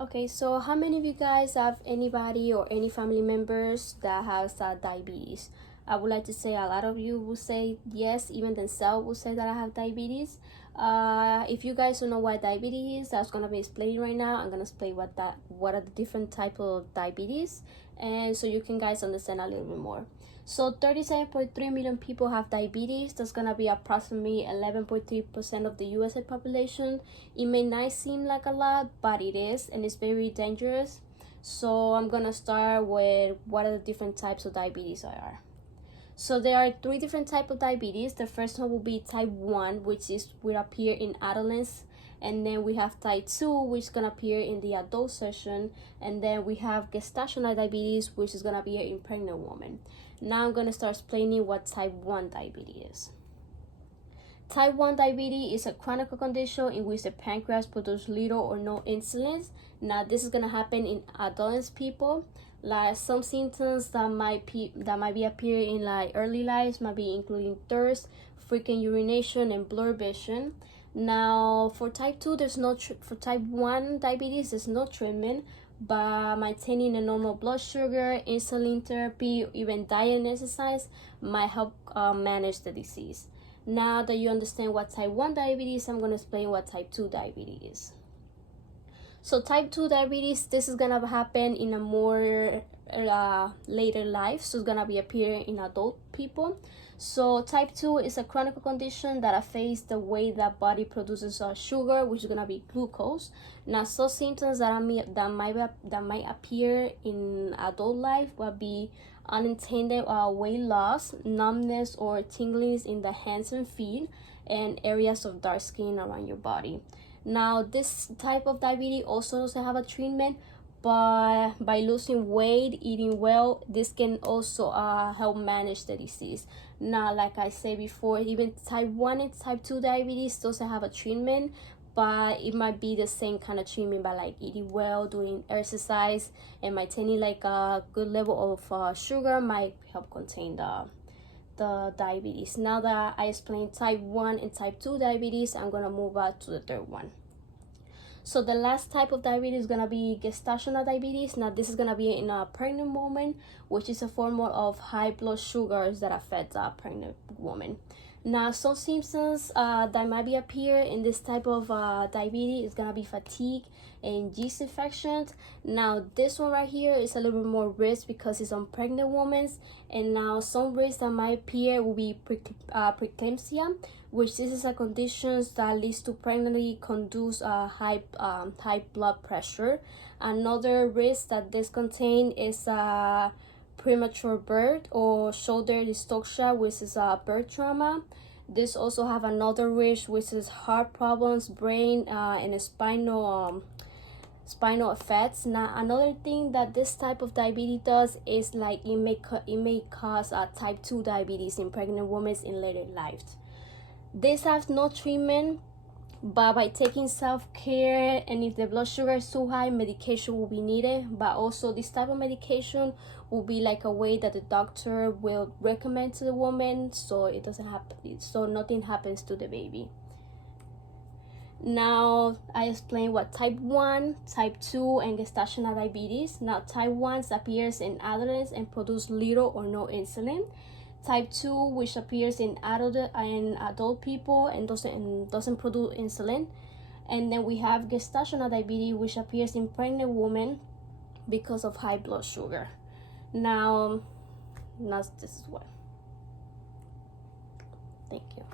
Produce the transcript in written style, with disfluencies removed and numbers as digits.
Okay, so how many of you guys have anybody or any family members that has diabetes? I would like to say a lot of you will say yes, even themselves will say that I have diabetes. If you guys don't know what diabetes is, that's gonna be explaining right now. I'm gonna explain what are the different type of diabetes, and so you can guys understand a little bit more. So 37.3 million people have diabetes. That's gonna be approximately 11.3% of the USA population. It may not seem like a lot, but it is, and it's very dangerous. So I'm gonna start with what are the different types of diabetes are. So there are three different types of diabetes. The first one will be type 1, which will appear in adolescence, and then we have type 2, which is gonna appear in the adult session, and then we have gestational diabetes, which is gonna appear in pregnant women. Now I'm gonna start explaining what type 1 diabetes is. Type 1 diabetes is a chronic condition in which the pancreas produces little or no insulin. Now this is gonna happen in adult people. Like some symptoms that might be appearing in like early life might be including thirst, frequent urination, and blurred vision. Now for type 2, for type 1 diabetes, there's no treatment, but maintaining a normal blood sugar, insulin therapy, even diet and exercise might help manage the disease. Now that you understand what type 1 diabetes, I'm going to explain what type 2 diabetes is. So type 2 diabetes, this is going to happen in a more later life, so it's going to be appearing in adult people. So type 2 is a chronic condition that affects the way that body produces sugar, which is going to be glucose. Now some symptoms that might appear in adult life will be unintended weight loss, numbness or tingling in the hands and feet, and areas of dark skin around your body. Now this type of diabetes also doesn't have a treatment, but by losing weight, eating well, this can also help manage the disease. Now like I said before, even type 1 and type 2 diabetes doesn't have a treatment, but it might be the same kind of treatment by like eating well, doing exercise, and maintaining like a good level of sugar might help contain the diabetes. Now that I explained type 1 and type 2 diabetes, I'm gonna move on to the third one. So the last type of diabetes is gonna be gestational diabetes. Now this is gonna be in a pregnant woman, which is a form of high blood sugars that affect a pregnant woman. Now some symptoms that might be appear in this type of diabetes is gonna be fatigue and yeast infections. Now this one right here is a little bit more risk because it's on pregnant women. And now some risks that might appear will be preeclampsia, which this is a condition that leads to pregnancy induced high blood pressure. Another risk that this contain is premature birth or shoulder dystocia, which is birth trauma. This also have another risk, which is heart problems, brain and spinal effects. Now another thing that this type of diabetes does is like it may cause type 2 diabetes in pregnant women in later life. This has no treatment, but by taking self-care, and if the blood sugar is too high, medication will be needed. But also this type of medication will be like a way that the doctor will recommend to the woman, so it doesn't happen, so nothing happens to the baby. Now I explain what type 1, type 2, and gestational diabetes. Now type 1 appears in adolescents and produce little or no insulin. Type 2, which appears in adult people and doesn't produce insulin. And then we have gestational diabetes, which appears in pregnant women because of high blood sugar. Now this is what. Thank you.